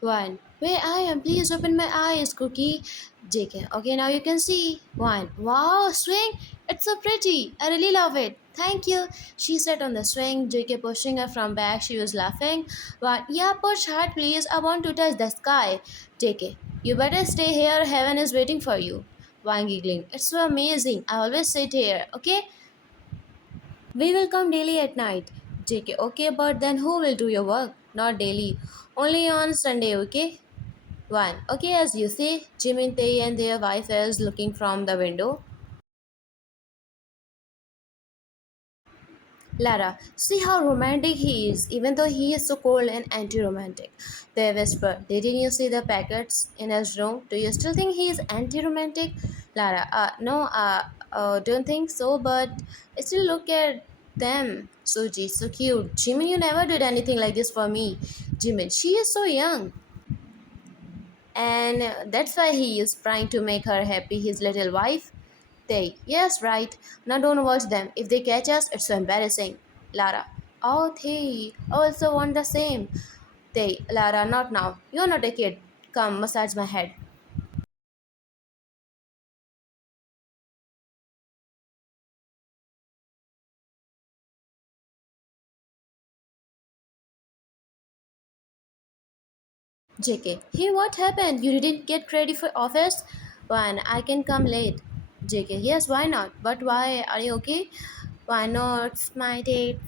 One. Where I am, please open my eyes, Cookie. JK. Okay, now you can see. One. Wow, swing. It's so pretty. I really love it. Thank you. She sat on the swing, JK pushing her from back. She was laughing. One. Yeah, push hard, please. I want to touch the sky. JK. You better stay here. Heaven is waiting for you. One giggling. It's so amazing. I always sit here. Okay? We will come daily at night. JK. Okay, but then who will do your work? Not daily. Only on Sunday, okay? One. Okay, as you say, Jim and Tay and their wife is looking from the window. Lara, see how romantic he is, even though he is so cold and anti-romantic. They whisper, didn't you see the packets in his room? Do you still think he is anti-romantic? Lara, no, don't think so, but still look at them. Suji, so cute. Jimin, you never did anything like this for me. Jimin, she is so young. And that's why he is trying to make her happy, his little wife. They, yes, right. Now don't watch them. If they catch us, it's so embarrassing. Lara, oh, they also want the same. They, Lara, not now. You're not a kid. Come, massage my head. JK, hey, what happened? You didn't get ready for office? One, I can come late. JK, yes, why not? But why? Are you okay? Why not? It's my date.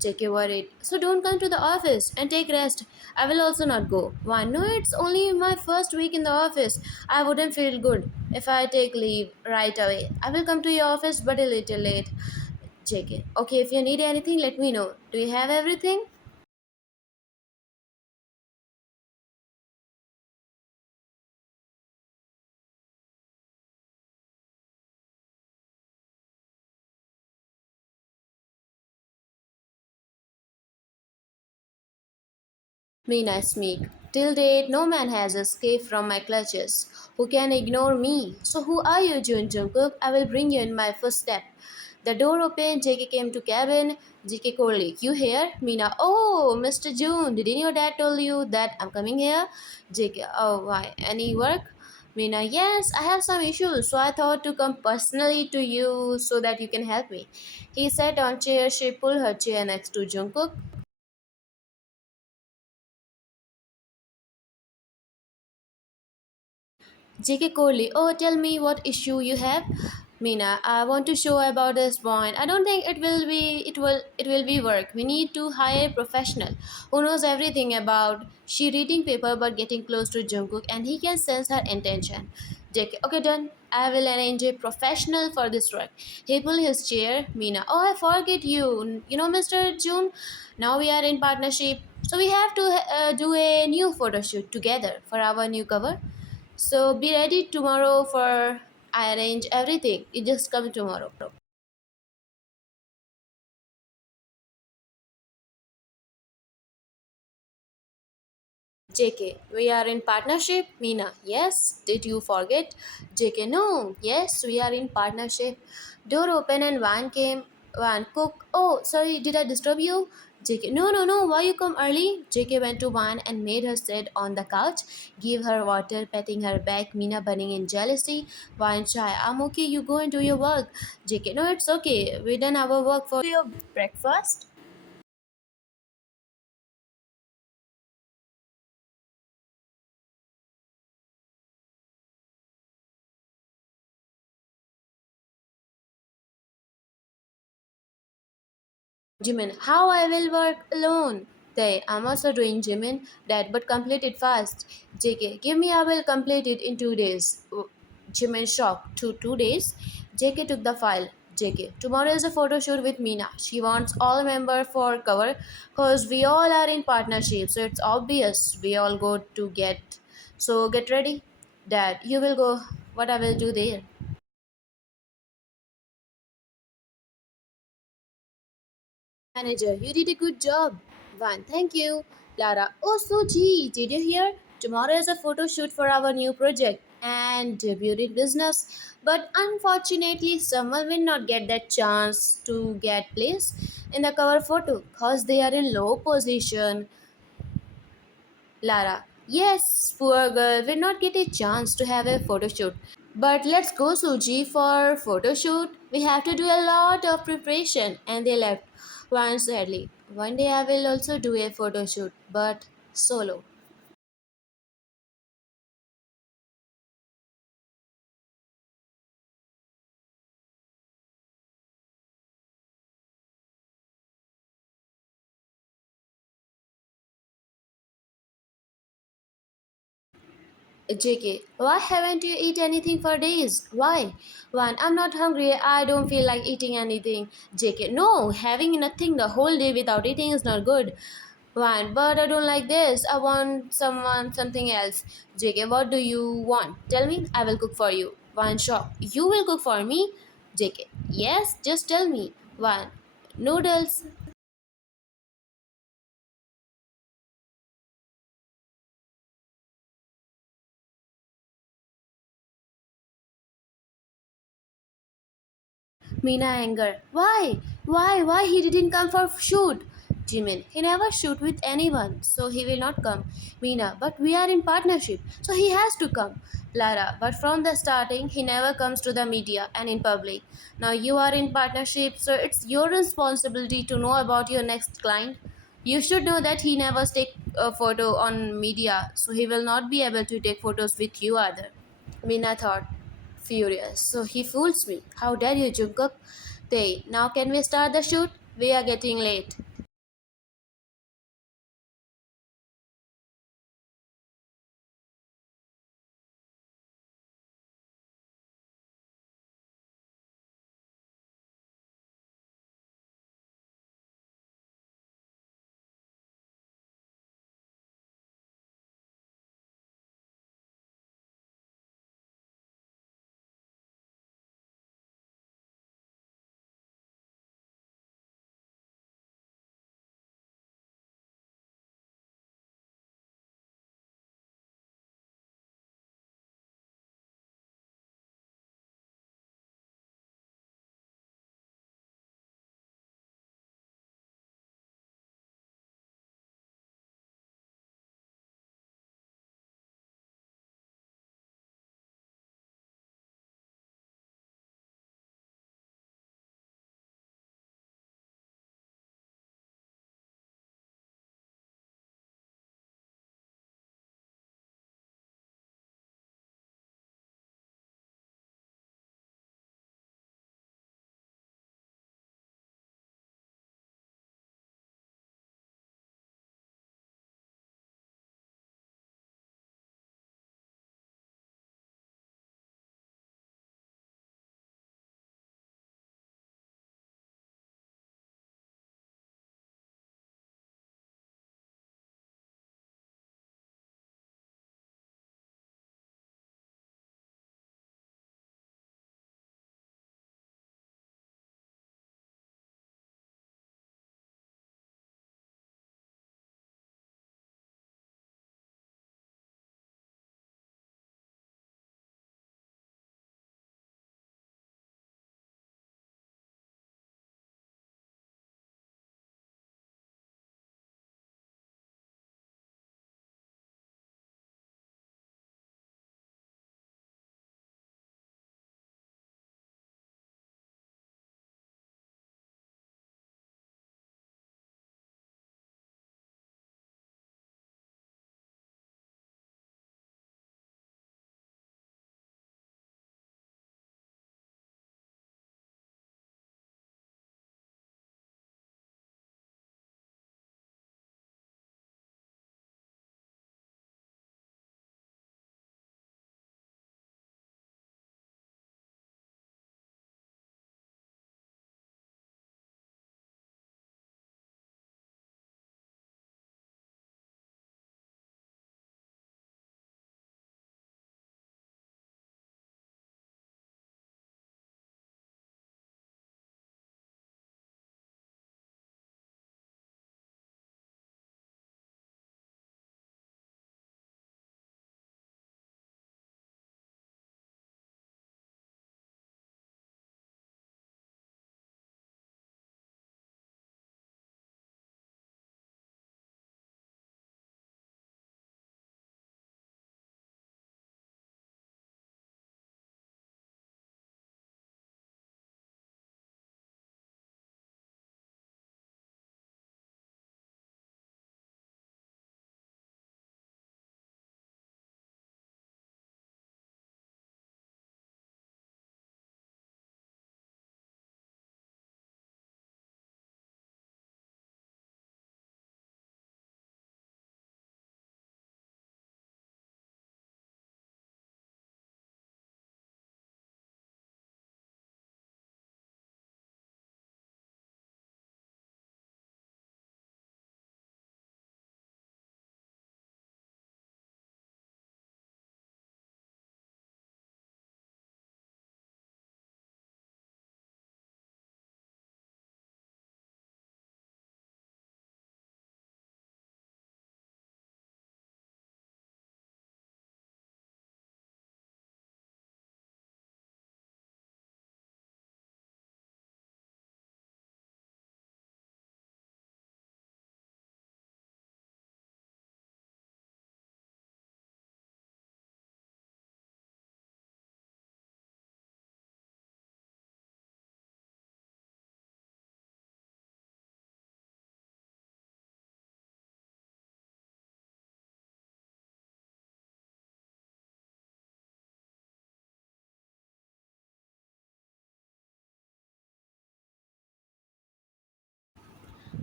JK worried. So don't come to the office and take rest. I will also not go. Why? No, it's only my first week in the office. I wouldn't feel good if I take leave right away. I will come to your office but a little late. JK. Okay, if you need anything, let me know. Do you have everything? Meena meek. Till date, no man has escaped from my clutches. Who can ignore me? So who are you, Jun Jungkook? I will bring you in my footstep. The door opened, JK came to cabin. JK Corley, you here? Meena, oh, Mr. June, didn't your dad tell you that I'm coming here? JK, oh, why? Any work? Meena, yes, I have some issues, so I thought to come personally to you so that you can help me. He sat on chair, she pulled her chair next to Jungkook. JK Kohli, oh, tell me what issue you have. Meena, I want to show about this point. I don't think it will be work. We need to hire a professional who knows everything about she reading paper but getting close to Jungkook and he can sense her intention. JK, okay, done. I will arrange a professional for this work. He pulled his chair. Meena, oh, I forget you. You know, Mr. June, now we are in partnership. So we have to do a new photo shoot together for our new cover. So be ready tomorrow for I arrange everything. You just come tomorrow. JK, we are in partnership. Meena, yes. Did you forget? JK, no. Yes, we are in partnership. Door open and Van came. Van cook. Oh, sorry, did I disturb you? JK, no, no, no. Why you come early? JK went to Van and made her sit on the couch, give her water, patting her back. Meena burning in jealousy. Van shy. I'm okay. You go and do your work. JK, no, it's okay. We done our work for your breakfast. Jimin, how I will work alone? They, I'm also doing Jimin, Dad, but complete it fast. JK, give me, I will complete it in 2 days. Jimin shocked. 2 days? JK took the file. JK, tomorrow is a photo shoot with Meena. She wants all member for cover because we all are in partnership. So it's obvious we all go to get. So get ready. Dad, you will go. What I will do there? Manager, you did a good job. One, thank you. Lara, oh, so gee, did you hear? Tomorrow is a photo shoot for our new project and beauty business. But unfortunately, someone will not get that chance to get placed in the cover photo because they are in low position. Lara, Yes, poor girl will not get a chance to have a photo shoot. But let's go, Suji, for photo shoot. We have to do a lot of preparation. And they left. One sadly. One day I will also do a photo shoot, but solo. JK, why haven't you eaten anything for days? Why? One, I'm not hungry. I don't feel like eating anything. JK, no, having nothing the whole day without eating is not good. One, but I don't like this. I want something else. JK, what do you want? Tell me, I will cook for you. One, shock. You will cook for me? JK, yes, just tell me. One, noodles. Meena anger. Why? Why he didn't come for shoot? Jimin. He never shoot with anyone, so he will not come. Meena. But we are in partnership, so he has to come. Lara. But from the starting, he never comes to the media and in public. Now you are in partnership, so it's your responsibility to know about your next client. You should know that he never take a photo on media, so he will not be able to take photos with you either. Mina thought, furious. So he fools me. How dare you, Jungkook? They, now can we start the shoot? We are getting late.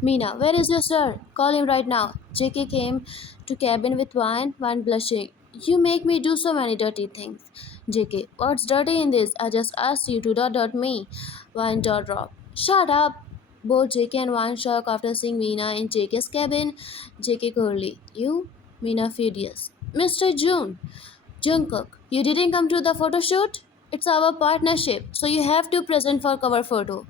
Mina, where is your sir? Call him right now. JK came to cabin with wine, Wine blushing. You make me do so many dirty things. JK, what's dirty in this? I just asked you to dot me. Wine dot drop. Shut up! Both JK and Wine shock after seeing Mina in JK's cabin. JK curly. You? Mina furious. Mr. Jungkook, you didn't come to the photo shoot? It's our partnership, so you have to present for cover photo.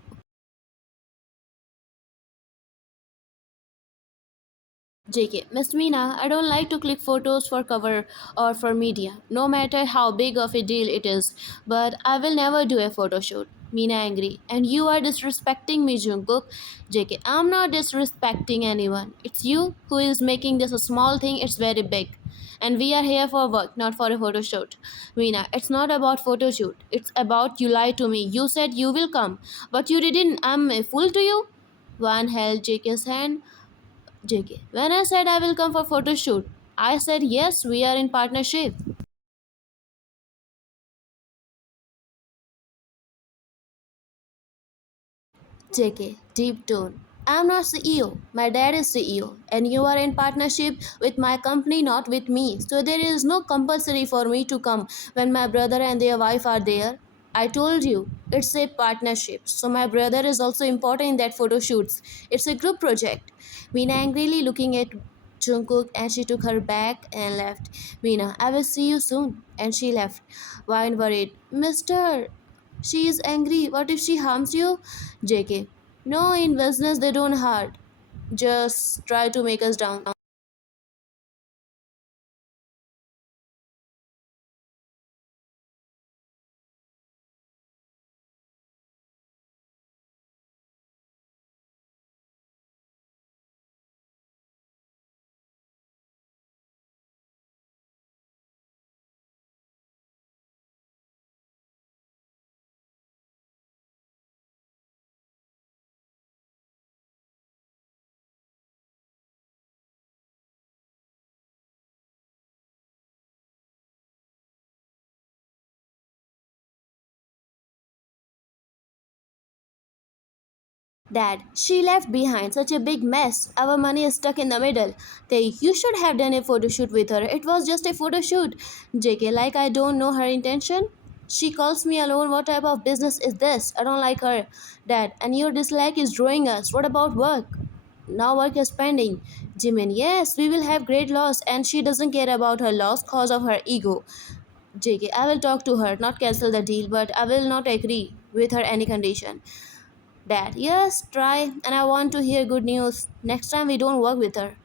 JK, Miss Meena, I don't like to click photos for cover or for media, no matter how big of a deal it is, but I will never do a photo shoot. Meena angry. And you are disrespecting me, Jungkook. JK, I'm not disrespecting anyone. It's you who is making this a small thing, it's very big. And we are here for work, not for a photo shoot. Meena, it's not about photo shoot. It's about you lied to me. You said you will come, but you didn't. I'm a fool to you? One held JK's hand. JK, when I said I will come for photo shoot, I said yes, we are in partnership. JK, deep tone. I'm not CEO. My dad is CEO, and you are in partnership with my company, not with me. So there is no compulsory for me to come when my brother and their wife are there. I told you, it's a partnership. So my brother is also important in that photo shoots. It's a group project. Meena angrily looking at Jungkook and she took her bag and left. Meena, I will see you soon. And she left. Wine worried. Mister, she is angry. What if she harms you? JK. No, in business they don't hurt. Just try to make us down. Dad, she left behind such a big mess. Our money is stuck in the middle. You should have done a photo shoot with her. It was just a photo shoot. JK, like I don't know her intention. She calls me alone. What type of business is this? I don't like her. Dad, and your dislike is drawing us. What about work? Now work is pending. Jimin, yes, we will have great loss, and she doesn't care about her loss cause of her ego. JK, I will talk to her, not cancel the deal, but I will not agree with her any condition. Dad, yes, try, and I want to hear good news. Next time we don't work with her.